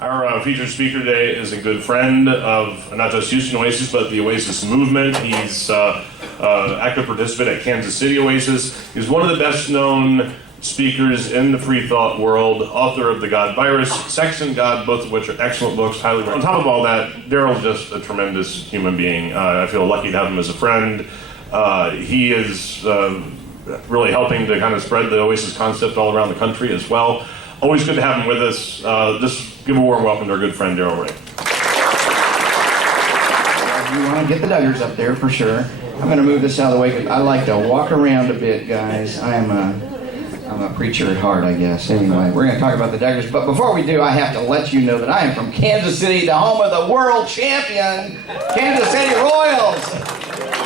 Our featured speaker today is a good friend of not just Houston Oasis, but the Oasis movement. He's active participant at Kansas City Oasis. He's one of the best known speakers in the free thought world, author of The God Virus, Sex and God, both of which are excellent books, highly recommended. On top of all that, Darrel's just a tremendous human being. I feel lucky to have him as a friend. He is really helping to kind of spread the Oasis concept all around the country as well. Always good to have him with us. Just give a warm welcome to our good friend, Darrel Ray. You want to get the Duggars up there for sure. I'm going to move this out of the way because I like to walk around a bit, guys. I'm a preacher at heart, I guess. Anyway, we're going to talk about the Duggars. But before we do, I have to let you know that I am from Kansas City, the home of the world champion, Kansas City Royals.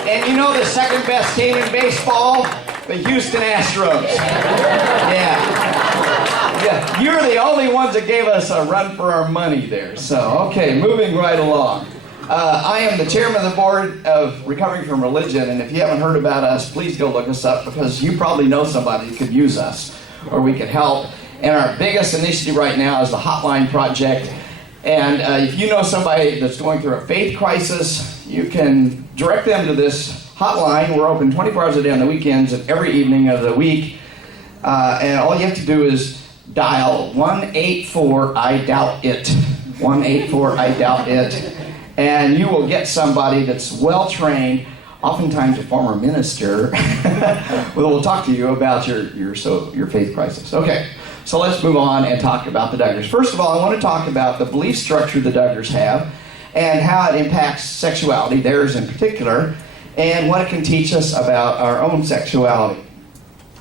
And you know the second best team in baseball? The Houston Astros. Yeah, you're the only ones that gave us a run for our money there. So, okay, moving right along. I am the chairman of the board of Recovering from Religion, and if you haven't heard about us, please go look us up because you probably know somebody who could use us or we could help. And our biggest initiative right now is the Hotline Project. And if you know somebody that's going through a faith crisis, you can direct them to this hotline. We're open 24 hours a day on the weekends and every evening of the week. And all you have to do is dial 1-844-I-DOUBT-IT. 1-844-I-DOUBT-IT. And you will get somebody that's well-trained, oftentimes a former minister, will talk to you about your faith crisis. Okay, so let's move on and talk about the Duggars. First of all, I want to talk about the belief structure the Duggars have and how it impacts sexuality, theirs in particular, and what it can teach us about our own sexuality.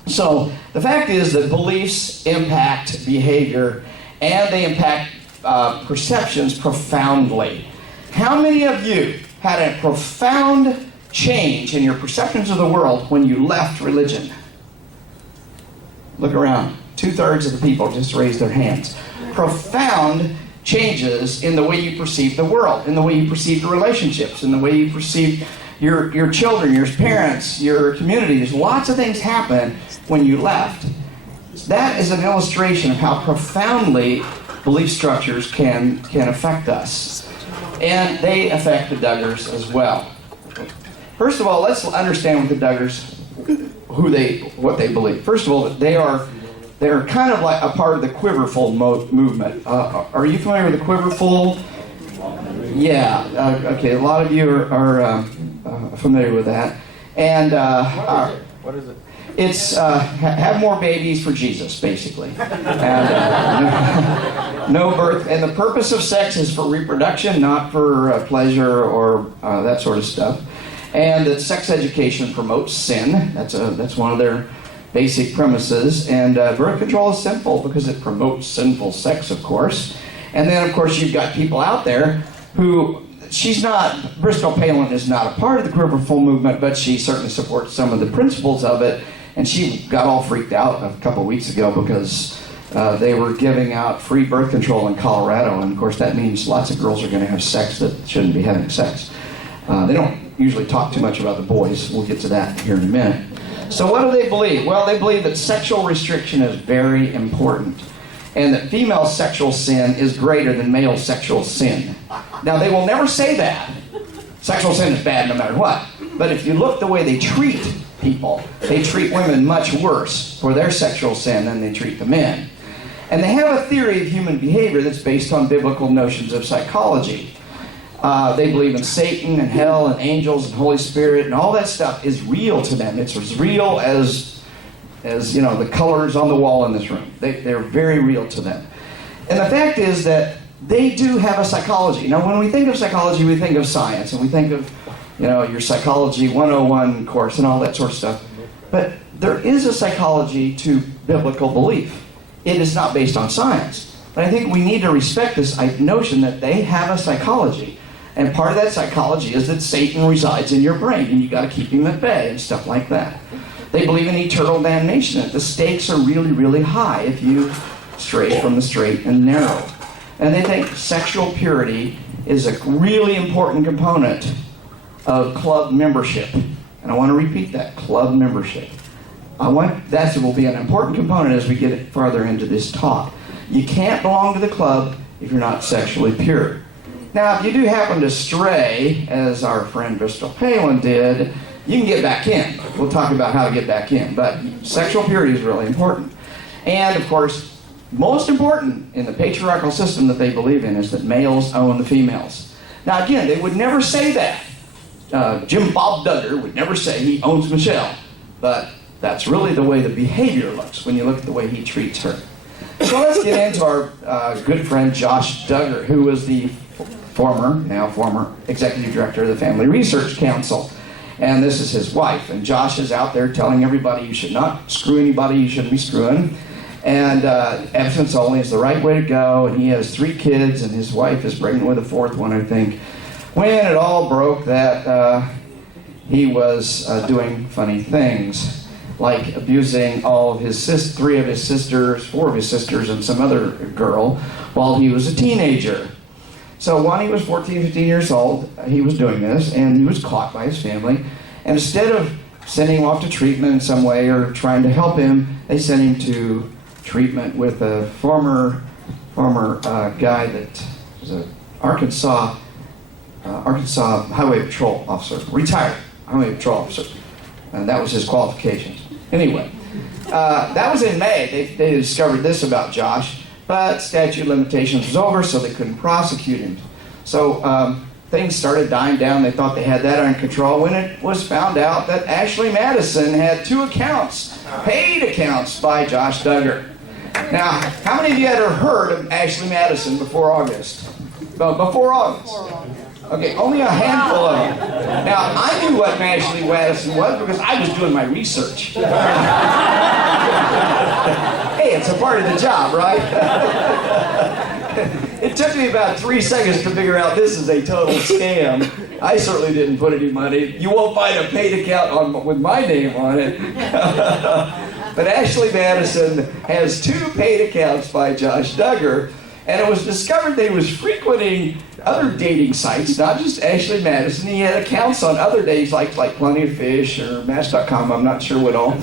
So the fact is that beliefs impact behavior and they impact perceptions profoundly. How many of you had a profound change in your perceptions of the world when you left religion? Look around. 2/3 of the people just raised their hands. Profound changes in the way you perceive the world, in the way you perceive the relationships, in the way you perceive your children, your parents, your community. There's lots of things happen when you left. That is an illustration of how profoundly belief structures can affect us. And they affect the Duggars as well. First of all, let's understand what the Duggars, what they believe. First of all, they're kind of like a part of the Quiverful movement. Are you familiar with the Quiverful? Yeah. Okay. A lot of you are familiar with that. And what is it? It's have more babies for Jesus, basically. And no birth. And the purpose of sex is for reproduction, not for pleasure or that sort of stuff. And that sex education promotes sin. That's one of their basic premises. And birth control is sinful because it promotes sinful sex, of course. And then, of course, you've got people out there who... Bristol Palin is not a part of the Quiverful movement, but she certainly supports some of the principles of it. And she got all freaked out a couple of weeks ago because they were giving out free birth control in Colorado. And of course that means lots of girls are going to have sex that shouldn't be having sex. They don't usually talk too much about the boys. We'll get to that here in a minute. So what do they believe? Well, they believe that sexual restriction is very important. And that female sexual sin is greater than male sexual sin. Now, they will never say that. Sexual sin is bad no matter what. But if you look the way they treat people, they treat women much worse for their sexual sin than they treat the men. And they have a theory of human behavior that's based on biblical notions of psychology. They believe in Satan and hell and angels and Holy Spirit, and all that stuff is real to them. It's as real as you know, the colors on the wall in this room. They're very real to them. And the fact is that they do have a psychology. Now, when we think of psychology, we think of science, and we think of, you know, your Psychology 101 course and all that sort of stuff. But there is a psychology to biblical belief. It is not based on science. But I think we need to respect this notion that they have a psychology. And part of that psychology is that Satan resides in your brain, and you got to keep him at bay and stuff like that. They believe in eternal damnation, that the stakes are really, really high if you stray from the straight and narrow. And they think sexual purity is a really important component of club membership. And I want to repeat that, club membership. That will be an important component as we get farther into this talk. You can't belong to the club if you're not sexually pure. Now, if you do happen to stray, as our friend Bristol Palin did, you can get back in. We'll talk about how to get back in. But sexual purity is really important. And, of course, most important in the patriarchal system that they believe in is that males own the females. Now, again, they would never say that. Jim Bob Duggar would never say he owns Michelle. But that's really the way the behavior looks when you look at the way he treats her. So let's get into our good friend Josh Duggar, who was the former executive director of the Family Research Council. And this is his wife. And Josh is out there telling everybody you should not screw anybody you shouldn't be screwing. And abstinence only is the right way to go. And he has 3 kids, and his wife is pregnant with a 4th one, I think. When it all broke that he was doing funny things, like abusing all of his 3 of his sisters, 4 of his sisters, and some other girl while he was a teenager. So when he was 14, 15 years old, he was doing this, and he was caught by his family. And instead of sending him off to treatment in some way or trying to help him, they sent him to treatment with a former guy that was an Arkansas Highway Patrol officer, retired Highway Patrol officer. And that was his qualifications. Anyway, that was in May. They discovered this about Josh. But statute of limitations was over, so they couldn't prosecute him. So things started dying down. They thought they had that under control when it was found out that Ashley Madison had 2 accounts, paid accounts by Josh Duggar. Now, how many of you had ever heard of Ashley Madison before August? Before August. Okay, only a handful of them. Now, I knew what Ashley Madison was because I was doing my research. Hey, it's a part of the job, right? It took me about 3 seconds to figure out this is a total scam. I certainly didn't put any money. You won't find a paid account with my name on it. But Ashley Madison has 2 paid accounts by Josh Duggar, and it was discovered that he was frequenting other dating sites, not just Ashley Madison. He had accounts on other dating sites like Plenty of Fish or Match.com, I'm not sure what all.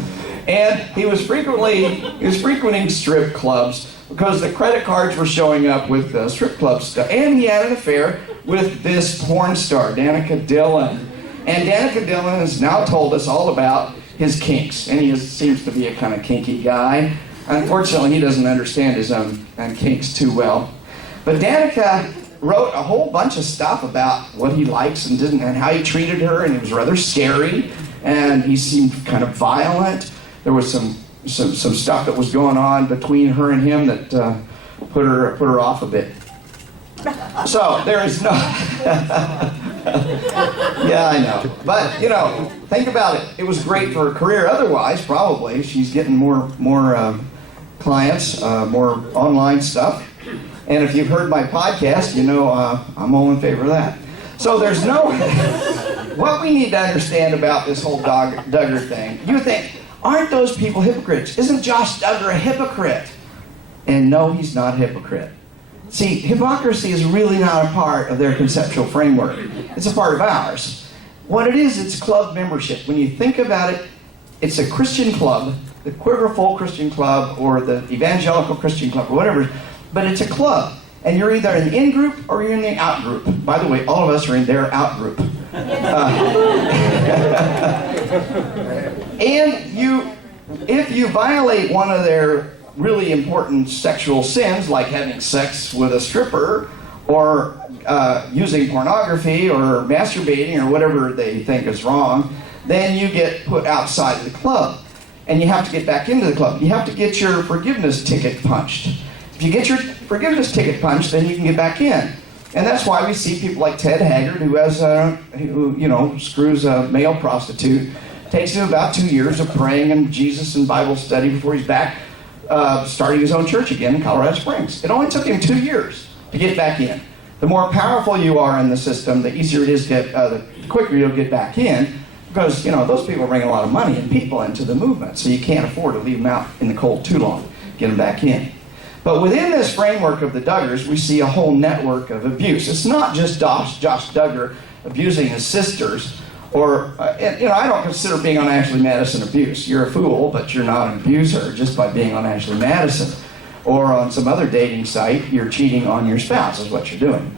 And he was frequenting strip clubs because the credit cards were showing up with strip club stuff. And he had an affair with this porn star, Danica Dillon. And Danica Dillon has now told us all about his kinks. And he seems to be a kind of kinky guy. Unfortunately, he doesn't understand his own kinks too well. But Danica wrote a whole bunch of stuff about what he likes and didn't, and how he treated her, and it was rather scary. And he seemed kind of violent. There was some stuff that was going on between her and him that put her off a bit. So there is no. Yeah, I know. But think about it. It was great for her career. Otherwise, probably she's getting more clients, more online stuff. And if you've heard my podcast, I'm all in favor of that. So there's no. What we need to understand about this whole Duggar thing, you think, aren't those people hypocrites? Isn't Josh Duggar a hypocrite? And no, he's not a hypocrite. See, hypocrisy is really not a part of their conceptual framework. It's a part of ours. What it is, it's club membership. When you think about it, it's a Christian club, the Quiverful Christian Club or the Evangelical Christian Club or whatever, but it's a club. And you're either in the in-group or you're in the out-group. By the way, all of us are in their out-group. And if you violate one of their really important sexual sins, like having sex with a stripper, or using pornography, or masturbating, or whatever they think is wrong, then you get put outside of the club. And you have to get back into the club. You have to get your forgiveness ticket punched. If you get your forgiveness ticket punched, then you can get back in. And that's why we see people like Ted Haggard, who screws a male prostitute. Takes him about 2 years of praying and Jesus and Bible study before he's back starting his own church again in Colorado Springs. It only took him 2 years to get back in. The more powerful you are in the system, the easier it is to get, the quicker you'll get back in, because those people bring a lot of money and people into the movement, so you can't afford to leave them out in the cold too long. Get them back in. But within this framework of the Duggars, we see a whole network of abuse. It's not just Josh Duggar abusing his sisters, or, I don't consider being on Ashley Madison abuse. You're a fool, but you're not an abuser just by being on Ashley Madison. or on some other dating site, you're cheating on your spouse, is what you're doing.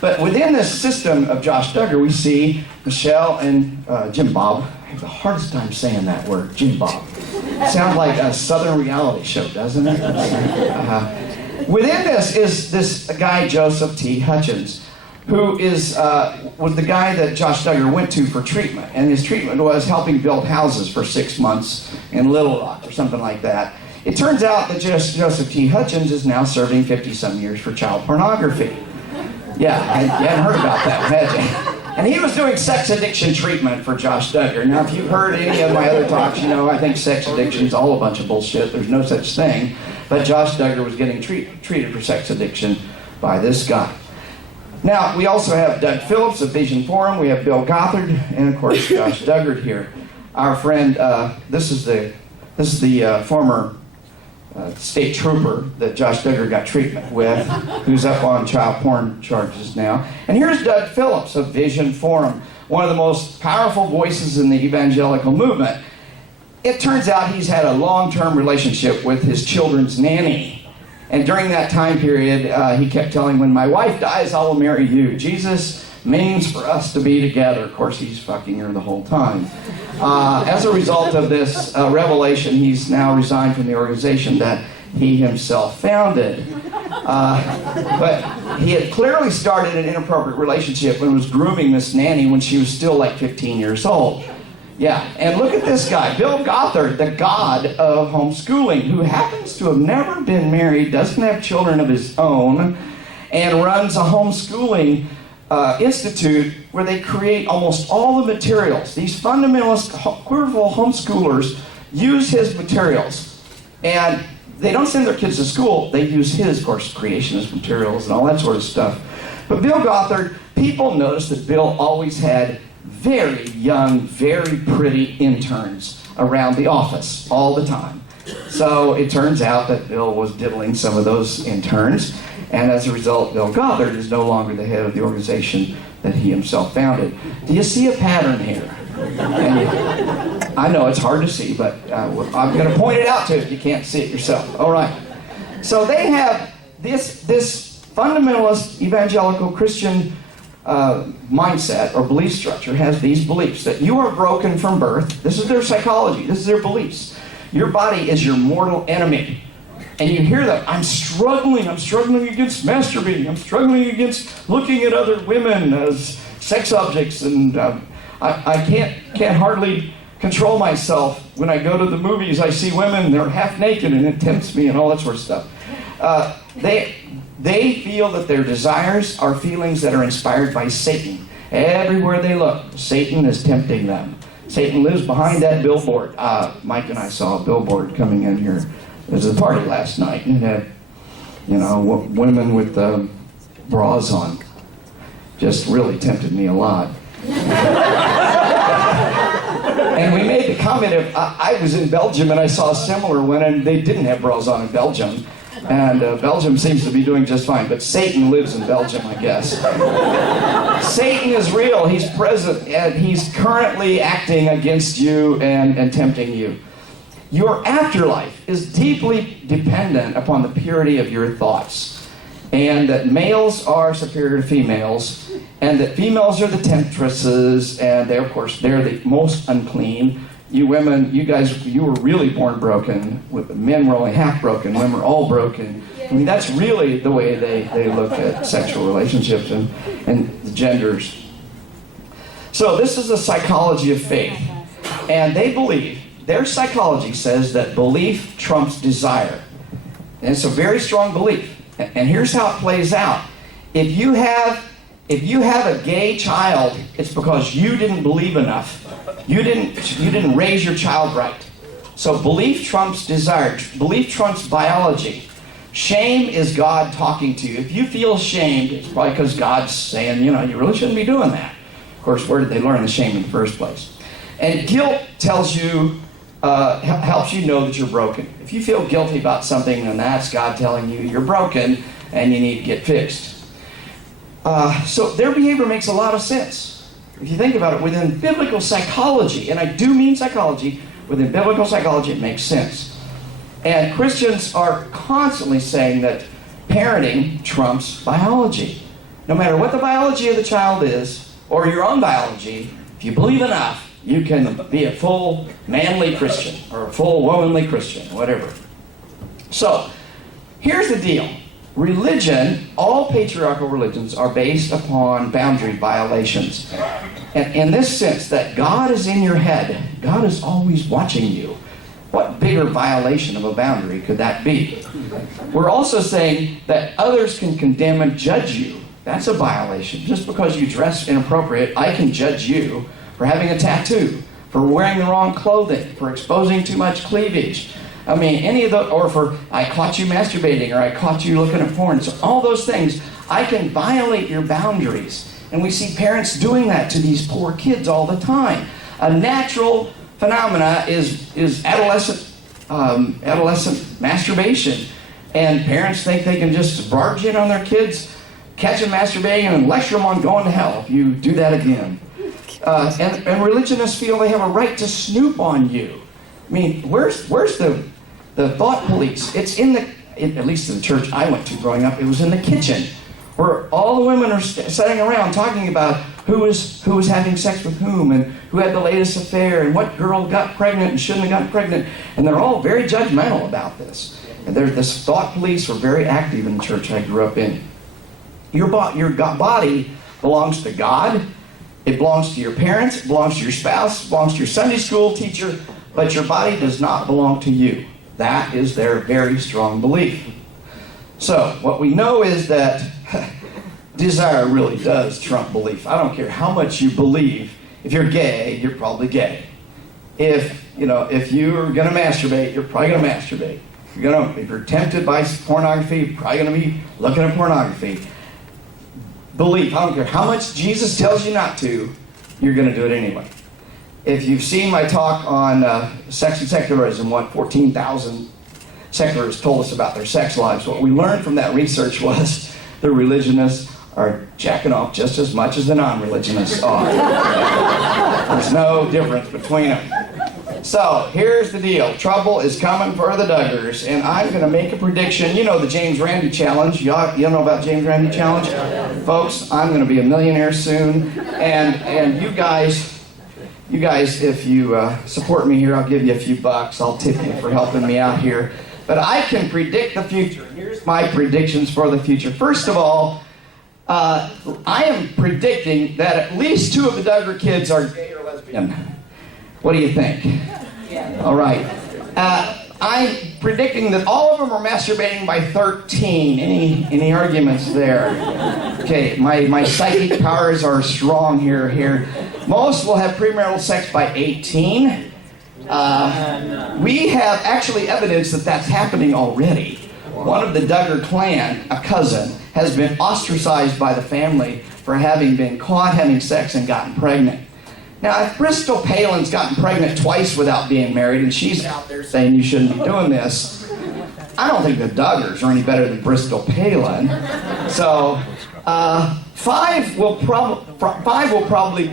But within this system of Josh Duggar, we see Michelle and Jim Bob. I have the hardest time saying that word, Jim Bob. Sounds like a Southern reality show, doesn't it? Within this is this guy, Joseph T. Hutchins, who was the guy that Josh Duggar went to for treatment. And his treatment was helping build houses for 6 months in Little Rock or something like that. It turns out that Joseph T. Hutchins is now serving 50-some years for child pornography. Yeah, you hadn't heard about that, had you? And he was doing sex addiction treatment for Josh Duggar. Now, if you've heard any of my other talks, you know I think sex addiction is all a bunch of bullshit. There's no such thing. But Josh Duggar was getting treated for sex addiction by this guy. Now, we also have Doug Phillips of Vision Forum. We have Bill Gothard, and of course, Josh Duggar here. Our friend, this is the former state trooper that Josh Duggar got treatment with, who's up on child porn charges now. And here's Doug Phillips of Vision Forum, one of the most powerful voices in the evangelical movement. It turns out he's had a long-term relationship with his children's nanny. And during that time period, he kept telling, when my wife dies, I will marry you. Jesus means for us to be together. Of course, he's fucking her the whole time. As a result of this revelation, he's now resigned from the organization that he himself founded. But he had clearly started an inappropriate relationship and was grooming this nanny when she was still like 15 years old. Yeah, and look at this guy, Bill Gothard, the god of homeschooling, who happens to have never been married, doesn't have children of his own, and runs a homeschooling institute where they create almost all the materials. These fundamentalist, queerful homeschoolers use his materials. And they don't send their kids to school, they use his, of course, creationist materials and all that sort of stuff. But Bill Gothard, people noticed that Bill always had very young, very pretty interns around the office all the time. So it turns out that Bill was diddling some of those interns, and as a result, Bill Gothard is no longer the head of the organization that he himself founded. Do you see a pattern here? And I know it's hard to see, but I'm going to point it out to you if you can't see it yourself. All right. So they have this fundamentalist evangelical Christian mindset or belief structure has these beliefs that you are broken from birth. This is their psychology. This is their beliefs. Your body is your mortal enemy. And you hear that, I'm struggling against masturbating. I'm struggling against looking at other women as sex objects. And I can't hardly control myself. When I go to the movies, I see women, they're half naked and it tempts me and all that sort of stuff. They feel that their desires are feelings that are inspired by Satan. Everywhere they look, Satan is tempting them. Satan lives behind that billboard. Mike and I saw a billboard coming in here. There was a party last night, and it had, women with bras on. Just really tempted me a lot. And we made the comment of, I was in Belgium and I saw a similar one, and they didn't have bras on in Belgium. And Belgium seems to be doing just fine, but Satan lives in Belgium, I guess. Satan is real. He's present, and he's currently acting against you and tempting you. Your afterlife is deeply dependent upon the purity of your thoughts, and that males are superior to females, and that females are the temptresses, and they're the most unclean. You women, you guys, you were really born broken. Men were only half broken. Women were all broken. I mean, that's really the way they look at sexual relationships and the genders. So this is the psychology of faith. And they believe, their psychology says that belief trumps desire. And it's a very strong belief. And here's how it plays out. If you have a gay child, it's because you didn't believe enough. You didn't raise your child right. So belief trumps desire. Belief trumps biology. Shame is God talking to you. If you feel ashamed, it's probably because God's saying, you really shouldn't be doing that. Of course, where did they learn the shame in the first place? And guilt tells you, helps you know that you're broken. If you feel guilty about something, then that's God telling you you're broken and you need to get fixed. So their behavior makes a lot of sense. If you think about it, within biblical psychology, and I do mean psychology, within biblical psychology it makes sense. And Christians are constantly saying that parenting trumps biology. No matter what the biology of the child is, or your own biology, if you believe enough, you can be a full manly Christian, or a full womanly Christian, whatever. So, here's the deal. Religion, all patriarchal religions, are based upon boundary violations. And in this sense, that God is in your head. God is always watching you. What bigger violation of a boundary could that be? We're also saying that others can condemn and judge you. That's a violation. Just because you dress inappropriate, I can judge you for having a tattoo, for wearing the wrong clothing, for exposing too much cleavage. I mean, any of the, or for I caught you masturbating, or I caught you looking at porn. So all those things, I can violate your boundaries. And we see parents doing that to these poor kids all the time. A natural phenomena is adolescent masturbation. And parents think they can just barge in on their kids, catch them masturbating, and lecture them on going to hell if you do that again. And religionists feel they have a right to snoop on you. I mean, where's the thought police? It's at least in the church I went to growing up, it was in the kitchen, where all the women are sitting around talking about who was having sex with whom, and who had the latest affair, and what girl got pregnant and shouldn't have gotten pregnant. And they're all very judgmental about this. And this thought police were very active in the church I grew up in. Your body belongs to God. It belongs to your parents. It belongs to your spouse. It belongs to your Sunday school teacher. But your body does not belong to you. That is their very strong belief. So, what we know is that desire really does trump belief. I don't care how much you believe. If you're gay, you're probably gay. If you're going to masturbate, you're probably going to masturbate. If you're tempted by pornography, you're probably going to be looking at pornography. Belief, I don't care how much Jesus tells you not to, you're going to do it anyway. If you've seen my talk on sex and secularism, what 14,000 secularists told us about their sex lives, what we learned from that research was the religionists are jacking off just as much as the non-religionists are. There's no difference between them. So, here's the deal. Trouble is coming for the Duggars, and I'm going to make a prediction. You know the James Randi Challenge. You know about James Randi Challenge? Folks, I'm going to be a millionaire soon, and you guys, if you support me here, I'll give you a few bucks. I'll tip you for helping me out here. But I can predict the future. Here's my predictions for the future. First of all, I am predicting that at least 2 of the Duggar kids are gay or lesbian. What do you think? Yeah. All right. I'm predicting that all of them are masturbating by 13. Any arguments there? Okay, my psychic powers are strong here. Most will have premarital sex by 18. We have actually evidence that that's happening already. One of the Duggar clan, a cousin, has been ostracized by the family for having been caught having sex and gotten pregnant. Now, if Bristol Palin's gotten pregnant twice without being married, and she's out there saying you shouldn't be doing this, I don't think the Duggars are any better than Bristol Palin. So, 5 will probably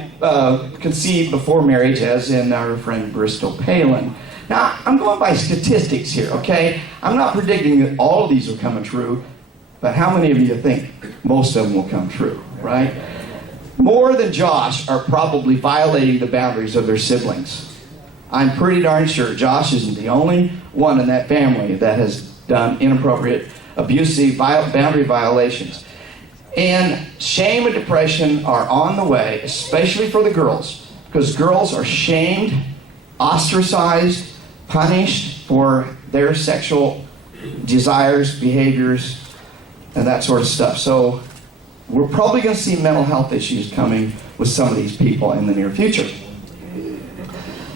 conceive before marriage, as in our friend Bristol Palin. Now, I'm going by statistics here, okay? I'm not predicting that all of these will come true, but how many of you think most of them will come true, right? More than Josh are probably violating the boundaries of their siblings. I'm pretty darn sure Josh isn't the only one in that family that has done inappropriate, abusive, boundary violations. And shame and depression are on the way, especially for the girls, because girls are shamed, ostracized, punished for their sexual desires, behaviors, and that sort of stuff. So we're probably going to see mental health issues coming with some of these people in the near future.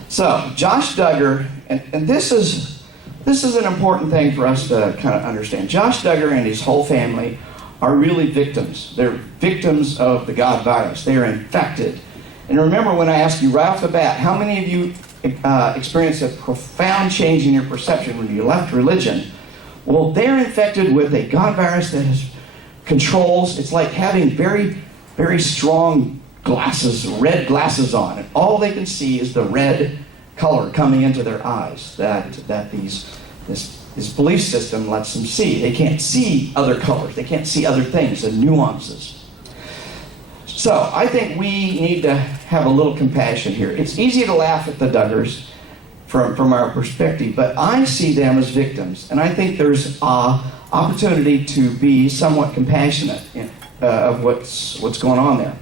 So, Josh Duggar, and this is an important thing for us to kind of understand. Josh Duggar and his whole family are really victims. They're victims of the God virus. They are infected. And remember when I asked you right off the bat, how many of you experienced a profound change in your perception when you left religion? Well, they're infected with a God virus that has controls. It's like having very, very strong glasses, red glasses on, and all they can see is the red color coming into their eyes that this his belief system lets them see. They can't see other colors. They can't see other things and nuances. So I think we need to have a little compassion here. It's easy to laugh at the Duggars from our perspective, but I see them as victims, and I think there's opportunity to be somewhat compassionate of what's going on there.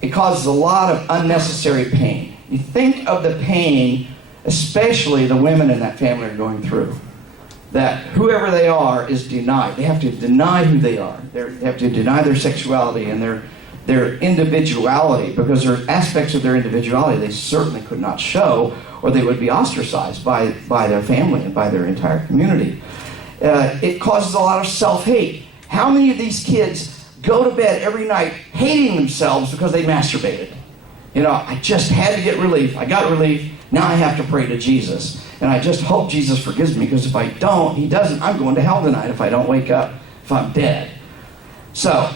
It causes a lot of unnecessary pain. You think of the pain, especially the women in that family are going through, that whoever they are is denied. They have to deny who they are. They have to deny their sexuality and their individuality, because there are aspects of their individuality they certainly could not show, or they would be ostracized by their family and by their entire community. It causes a lot of self-hate. How many of these kids go to bed every night hating themselves because they masturbated? You know, I just had to get relief. I got relief. Now I have to pray to Jesus. And I just hope Jesus forgives me, because if I don't, he doesn't, I'm going to hell tonight if I don't wake up, if I'm dead. So,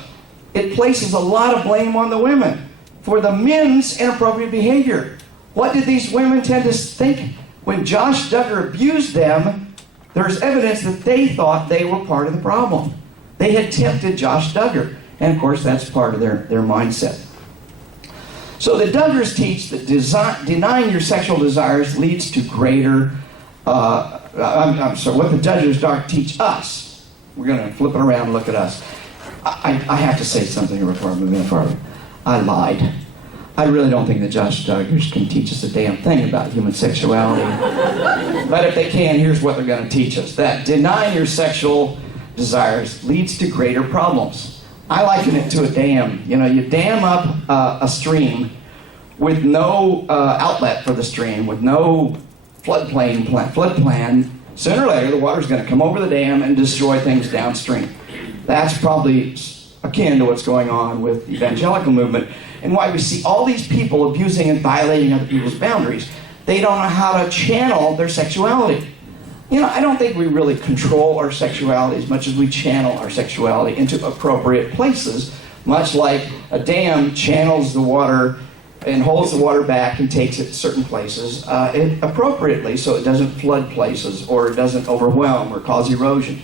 it places a lot of blame on the women for the men's inappropriate behavior. What did these women tend to think? When Josh Duggar abused them, there's evidence that they thought they were part of the problem. They had tempted Josh Duggar. And of course, that's part of their mindset. So the Duggars teach that denying your sexual desires leads to greater, what the Duggars teach us. We're going to flip it around and look at us. I have to say something before I move any farther. I lied. I really don't think that Josh Duggars can teach us a damn thing about human sexuality. But if they can, here's what they're going to teach us. That denying your sexual desires leads to greater problems. I liken it to a dam. You know, you dam up a stream with no outlet for the stream, with no flood plan. Sooner or later, the water's going to come over the dam and destroy things downstream. That's probably akin to what's going on with the evangelical movement, and why we see all these people abusing and violating other people's boundaries. They don't know how to channel their sexuality. You know, I don't think we really control our sexuality as much as we channel our sexuality into appropriate places, much like a dam channels the water and holds the water back and takes it to certain places appropriately, so it doesn't flood places or it doesn't overwhelm or cause erosion.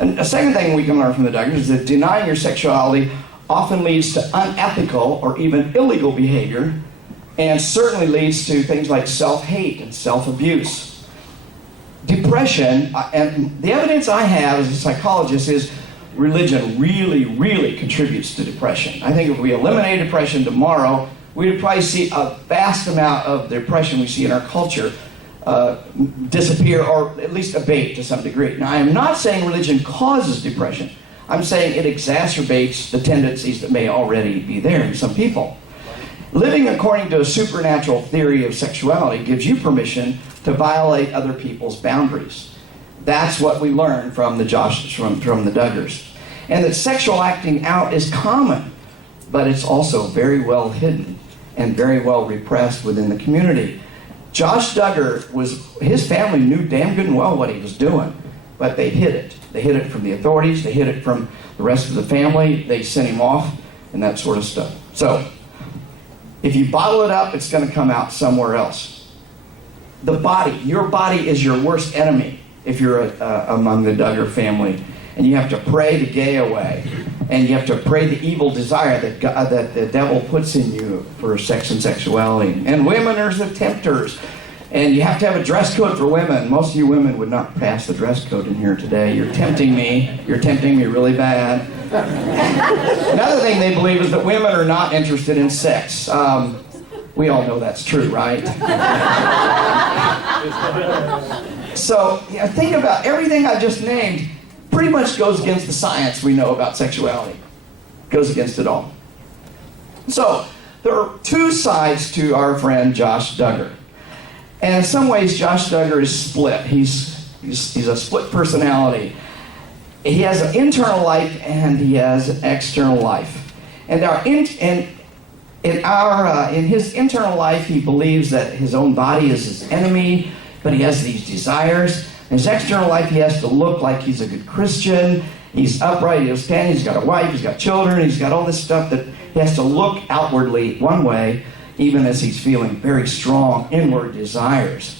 And a second thing we can learn from the Duggars is that denying your sexuality often leads to unethical or even illegal behavior, and certainly leads to things like self-hate and self-abuse. Depression, and the evidence I have as a psychologist is religion really, really contributes to depression. I think if we eliminate depression tomorrow, we would probably see a vast amount of the depression we see in our culture disappear, or at least abate to some degree. Now, I am not saying religion causes depression. I'm saying it exacerbates the tendencies that may already be there in some people. Living according to a supernatural theory of sexuality gives you permission to violate other people's boundaries. That's what we learn from the Duggars. And that sexual acting out is common, but it's also very well hidden and very well repressed within the community. Josh Duggar his family knew damn good and well what he was doing, but they hid it. They hid it from the authorities, they hid it from the rest of the family, they sent him off, and that sort of stuff. So, if you bottle it up, it's going to come out somewhere else. The body, your body is your worst enemy if you're among the Duggar family. And you have to pray the gay away. And you have to pray the evil desire that the devil puts in you for sex and sexuality. And women are the tempters. And you have to have a dress code for women. Most of you women would not pass the dress code in here today. You're tempting me. You're tempting me really bad. Another thing they believe is that women are not interested in sex. We all know that's true, right? So, think about everything I just named pretty much goes against the science we know about sexuality. Goes against it all. So, there are two sides to our friend Josh Duggar. And in some ways, Josh Duggar is split. He's a split personality. He has an internal life and he has an external life. And in his internal life, he believes that his own body is his enemy, but he has these desires. In his external life, he has to look like he's a good Christian. He's upright, he's standing, he's got a wife, he's got children, he's got all this stuff that he has to look outwardly one way, even as he's feeling very strong inward desires.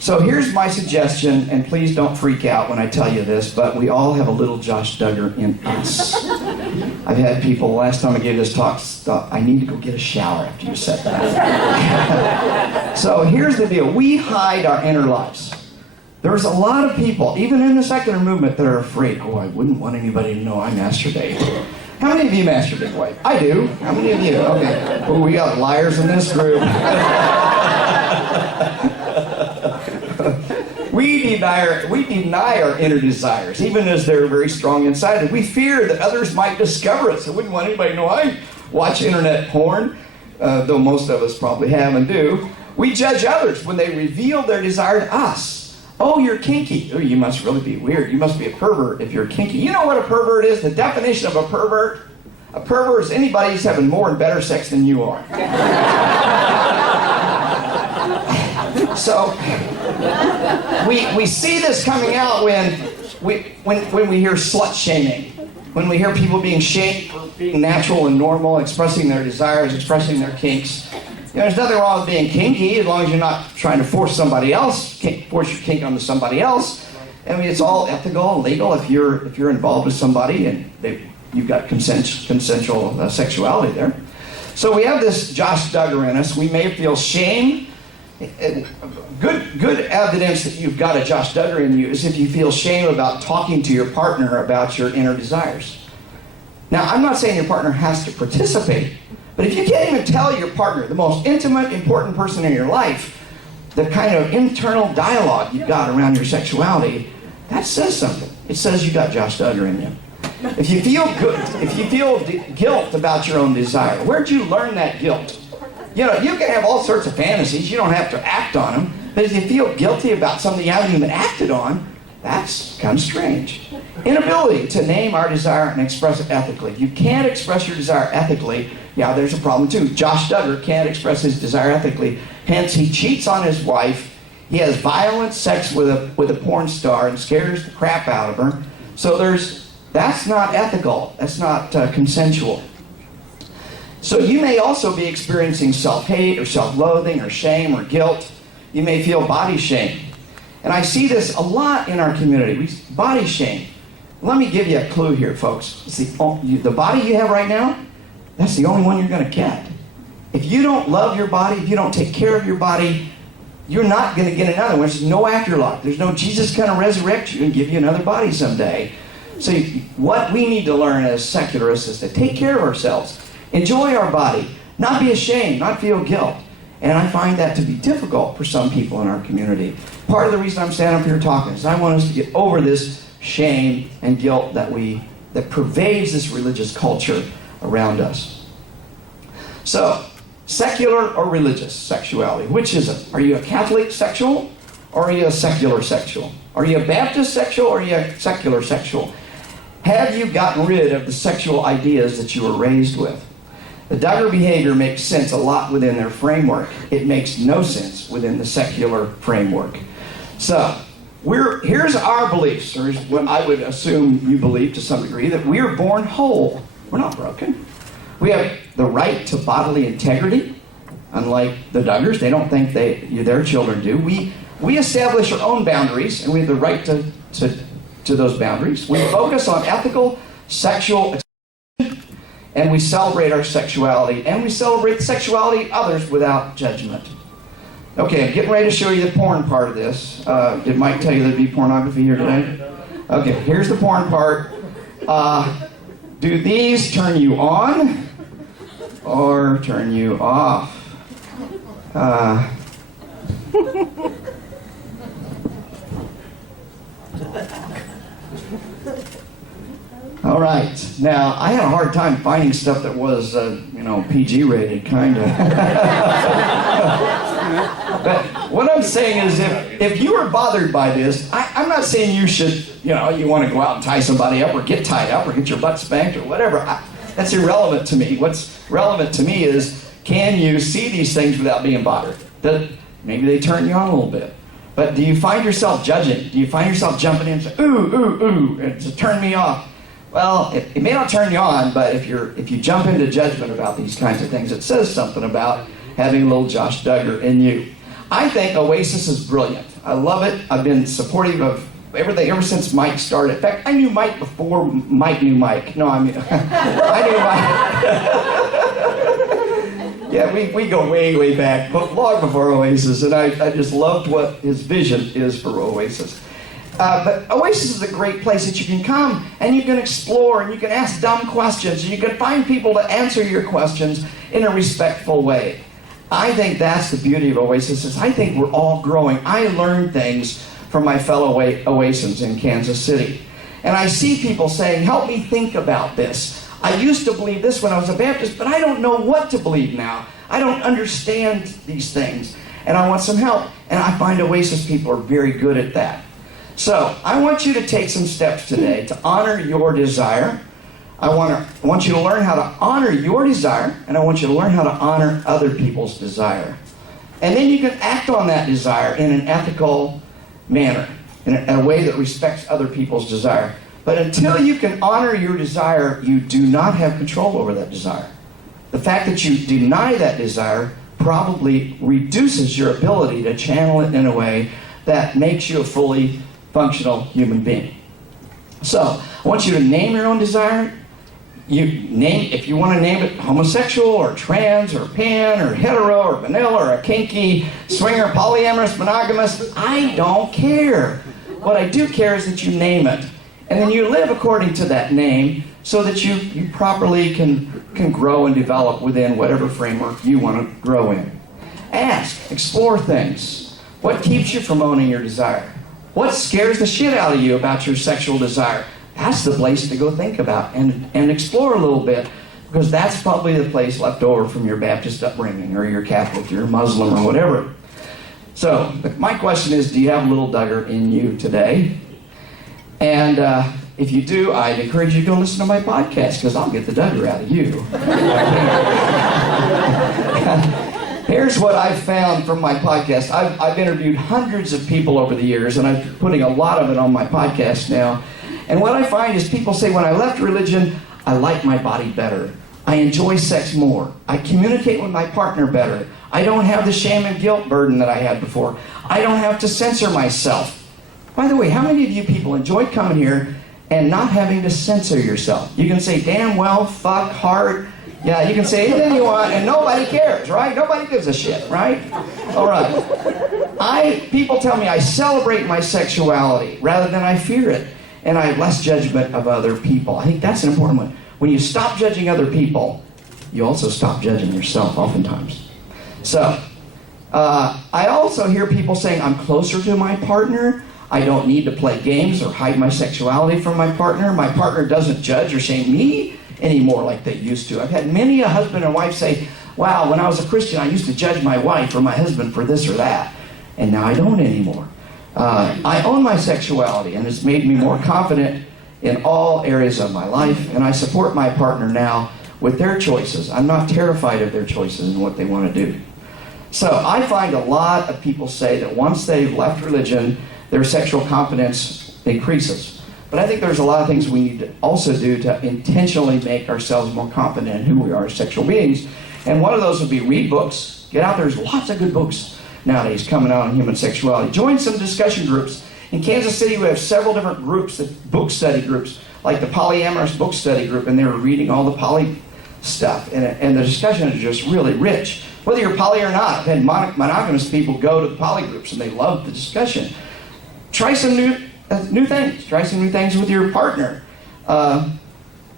So here's my suggestion, and please don't freak out when I tell you this, but we all have a little Josh Duggar in us. I've had people, last time I gave this talk, stop, I need to go get a shower after you said that. So here's the deal. We hide our inner lives. There's a lot of people, even in the secular movement, that are afraid, oh, I wouldn't want anybody to know I masturbate. How many of you masturbate, White? I do. How many of you? Okay. Oh, we got liars in this group. We deny our inner desires, even as they're very strong inside. We fear that others might discover us. I wouldn't want anybody to know I watch internet porn, though most of us probably have and do. We judge others when they reveal their desire to us. Oh, you're kinky. Oh, you must really be weird. You must be a pervert if you're kinky. You know what a pervert is? The definition of a pervert? A pervert is anybody who's having more and better sex than you are. So we see this coming out when we hear slut shaming, when we hear people being shamed for being natural and normal, expressing their desires, expressing their kinks. You know, there's nothing wrong with being kinky as long as you're not trying to force somebody else, force your kink onto somebody else. I mean, it's all ethical and legal if you're involved with somebody and you've got consensual sexuality there. So we have this Josh Duggar in us. We may feel shame. Good evidence that you've got a Josh Duggar in you is if you feel shame about talking to your partner about your inner desires. Now, I'm not saying your partner has to participate, but if you can't even tell your partner, the most intimate, important person in your life, the kind of internal dialogue you've got around your sexuality, that says something. It says you got Josh Duggar in you. If you feel good, if you feel guilt about your own desire, where'd you learn that guilt? You know, you can have all sorts of fantasies. You don't have to act on them. But if you feel guilty about something you haven't even acted on, that's kind of strange. Inability to name our desire and express it ethically. If you can't express your desire ethically, yeah, there's a problem too. Josh Duggar can't express his desire ethically. Hence, he cheats on his wife. He has violent sex with a porn star and scares the crap out of her. So that's not ethical. That's not consensual. So you may also be experiencing self-hate or self-loathing or shame or guilt. You may feel body shame. And I see this a lot in our community. Body shame. Let me give you a clue here, folks. It's the body you have right now, that's the only one you're going to get. If you don't love your body, if you don't take care of your body, you're not going to get another one. There's no afterlife. There's no Jesus going to resurrect you and give you another body someday. So what we need to learn as secularists is to take care of ourselves. Enjoy our body, not be ashamed, not feel guilt. And I find that to be difficult for some people in our community. Part of the reason I'm standing up here talking is I want us to get over this shame and guilt that pervades this religious culture around us. So, secular or religious sexuality, which is it? Are you a Catholic sexual or are you a secular sexual? Are you a Baptist sexual or are you a secular sexual? Have you gotten rid of the sexual ideas that you were raised with? The Duggar behavior makes sense a lot within their framework. It makes no sense within the secular framework. So, here's our beliefs, or what I would assume you believe to some degree, that we are born whole. We're not broken. We have the right to bodily integrity, unlike the Duggars. They don't think their children do. We establish our own boundaries, and we have the right to those boundaries. We focus on ethical sexual and we celebrate our sexuality, and we celebrate the sexuality of others without judgment. Okay, I'm getting ready to show you the porn part of this. Did Mike tell you there'd be pornography here today? Okay, here's the porn part. Do these turn you on or turn you off? All right. Now, I had a hard time finding stuff that was, PG rated, kind of. But what I'm saying is if you are bothered by this, I'm not saying you should, you want to go out and tie somebody up or get tied up or get your butt spanked or whatever. That's irrelevant to me. What's relevant to me is, can you see these things without being bothered? Maybe they turn you on a little bit. But do you find yourself judging? Do you find yourself jumping in and saying, ooh, ooh, ooh, and to turn me off? Well, it may not turn you on, but if you jump into judgment about these kinds of things, it says something about having a little Josh Duggar in you. I think Oasis is brilliant. I love it. I've been supportive of everything ever since Mike started. In fact, I knew Mike before Mike knew Mike. No, I mean, I knew Mike. Yeah, we go way, way back, but long before Oasis, and I just loved what his vision is for Oasis. But Oasis is a great place that you can come and you can explore and you can ask dumb questions and you can find people to answer your questions in a respectful way. I think that's the beauty of Oasis. Is I think we're all growing. I learned things from my fellow Oasans in Kansas City. And I see people saying, help me think about this. I used to believe this when I was a Baptist, but I don't know what to believe now. I don't understand these things. And I want some help. And I find Oasis people are very good at that. So I want you to take some steps today to honor your desire. I want you to learn how to honor your desire, and I want you to learn how to honor other people's desire. And then you can act on that desire in an ethical manner, in a way that respects other people's desire. But until you can honor your desire, you do not have control over that desire. The fact that you deny that desire probably reduces your ability to channel it in a way that makes you a fully functional human being. So, I want you to name your own desire. If you want to name it homosexual or trans or pan or hetero or vanilla or a kinky, swinger, polyamorous, monogamous, I don't care. What I do care is that you name it. And then you live according to that name so that you properly can grow and develop within whatever framework you want to grow in. Ask, explore things. What keeps you from owning your desire? What scares the shit out of you about your sexual desire? That's the place to go think about and explore a little bit, because that's probably the place left over from your Baptist upbringing or your Catholic, your Muslim or whatever. So my question is, do you have a little Duggar in you today? And if you do, I'd encourage you to go listen to my podcast, because I'll get the Duggar out of you. Here's what I've found from my podcast. I've interviewed hundreds of people over the years, and I'm putting a lot of it on my podcast now. And what I find is people say, when I left religion, I like my body better. I enjoy sex more. I communicate with my partner better. I don't have the shame and guilt burden that I had before. I don't have to censor myself. By the way, how many of you people enjoy coming here and not having to censor yourself? You can say damn well, fuck, heart. Yeah, you can say anything you want, and nobody cares, right? Nobody gives a shit, right? All right. People tell me I celebrate my sexuality rather than I fear it. And I have less judgment of other people. I think that's an important one. When you stop judging other people, you also stop judging yourself oftentimes. So, I also hear people saying, I'm closer to my partner. I don't need to play games or hide my sexuality from my partner. My partner doesn't judge or shame me anymore like they used to. I've had many a husband and wife say, wow, when I was a Christian, I used to judge my wife or my husband for this or that. And now I don't anymore. I own my sexuality, and it's made me more confident in all areas of my life, and I support my partner now with their choices. I'm not terrified of their choices and what they want to do. So I find a lot of people say that once they've left religion, their sexual confidence increases. But I think there's a lot of things we need to also do to intentionally make ourselves more confident in who we are as sexual beings. And one of those would be read books. Get out there. There's lots of good books nowadays coming out on human sexuality. Join some discussion groups. In Kansas City, we have several different groups, book study groups, like the polyamorous book study group, and they were reading all the poly stuff. And the discussion is just really rich. Whether you're poly or not, I've had monogamous people go to the poly groups, and they love the discussion. Try some new things. Try some new things with your partner.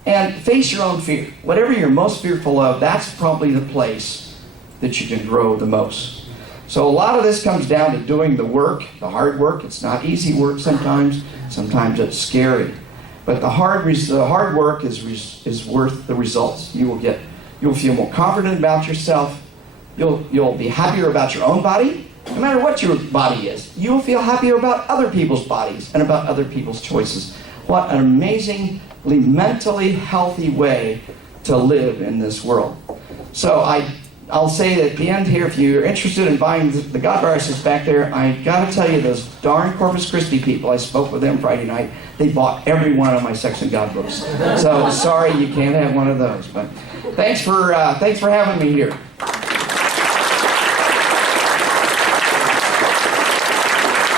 And face your own fear. Whatever you're most fearful of, that's probably the place that you can grow the most. So a lot of this comes down to doing the work, the hard work. It's not easy work sometimes. Sometimes it's scary. But the hard work is worth the results. You'll feel more confident about yourself. You'll be happier about your own body. No matter what your body is, you'll feel happier about other people's bodies and about other people's choices. What an amazingly mentally healthy way to live in this world. So I'll say at the end here, if you're interested in buying the God viruses back there, I gotta tell you, those darn Corpus Christi people, I spoke with them Friday night, they bought every one of my Sex and God books. So sorry you can't have one of those. But thanks for having me here.